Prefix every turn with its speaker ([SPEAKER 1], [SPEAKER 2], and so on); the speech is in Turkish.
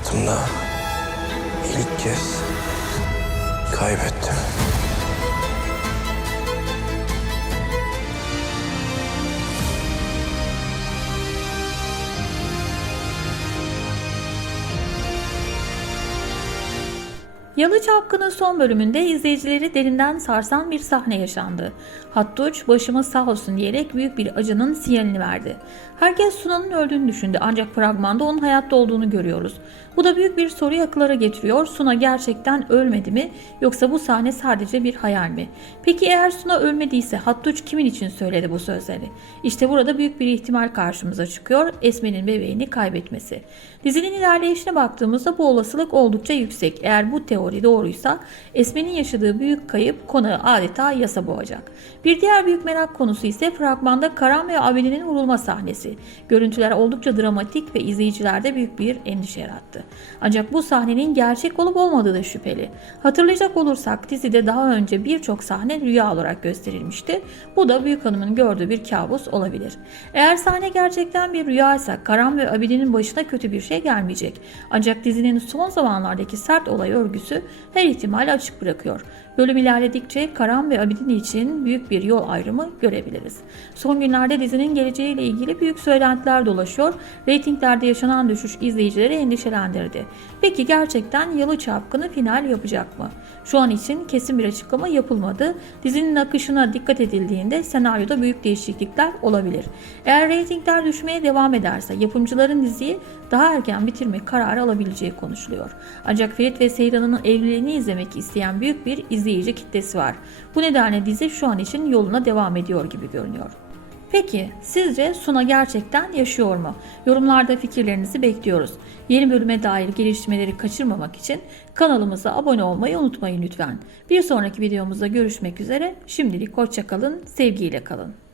[SPEAKER 1] Hayatımda ilk kez kaybettim.
[SPEAKER 2] Yalı Çapkın'ın son bölümünde izleyicileri derinden sarsan bir sahne yaşandı. Hattuç başımız sağ olsun diyerek büyük bir acının sinyalini verdi. Herkes Sunan'ın öldüğünü düşündü ancak fragmanda onun hayatta olduğunu görüyoruz. Bu da büyük bir soruyu akıllara getiriyor. Suna gerçekten ölmedi mi yoksa bu sahne sadece bir hayal mi? Peki eğer Suna ölmediyse Hattuç kimin için söyledi bu sözleri? İşte burada büyük bir ihtimal karşımıza çıkıyor. Esme'nin bebeğini kaybetmesi. Dizinin ilerleyişine baktığımızda bu olasılık oldukça yüksek. Eğer bu teori doğruysa Esme'nin yaşadığı büyük kayıp konağı adeta yasa boğacak. Bir diğer büyük merak konusu ise fragmanda Karan ve Abeli'nin vurulma sahnesi. Görüntüler oldukça dramatik ve izleyicilerde büyük bir endişe yarattı. Ancak bu sahnenin gerçek olup olmadığı da şüpheli. Hatırlayacak olursak dizide daha önce birçok sahne rüya olarak gösterilmişti. Bu da büyük hanımın gördüğü bir kabus olabilir. Eğer sahne gerçekten bir rüyaysa Karan ve Abeli'nin başına kötü bir şey gelmeyecek. Ancak dizinin son zamanlardaki sert olay örgüsü her ihtimali açık bırakıyor. Bölüm ilerledikçe Karan ve Abidin için büyük bir yol ayrımı görebiliriz. Son günlerde dizinin geleceğiyle ilgili büyük söylentiler dolaşıyor. Reytinglerde yaşanan düşüş izleyicileri endişelendirdi. Peki gerçekten Yalı Çapkını final yapacak mı? Şu an için kesin bir açıklama yapılmadı. Dizinin akışına dikkat edildiğinde senaryoda büyük değişiklikler olabilir. Eğer reytingler düşmeye devam ederse yapımcıların diziyi daha erken bitirme kararı alabileceği konuşuluyor. Ancak Ferit ve Seyran'ın evliliğini izlemek isteyen büyük bir izleyici kitlesi var. Bu nedenle dizi şu an için yoluna devam ediyor gibi görünüyor. Peki sizce Suna gerçekten yaşıyor mu? Yorumlarda fikirlerinizi bekliyoruz. Yeni bölüme dair gelişmeleri kaçırmamak için kanalımıza abone olmayı unutmayın lütfen. Bir sonraki videomuzda görüşmek üzere. Şimdilik hoşçakalın, sevgiyle kalın.